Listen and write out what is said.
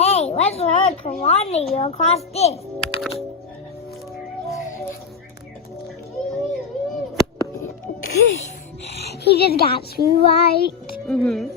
Hey, let's learn karate across this. He just got me right. Mm-hmm.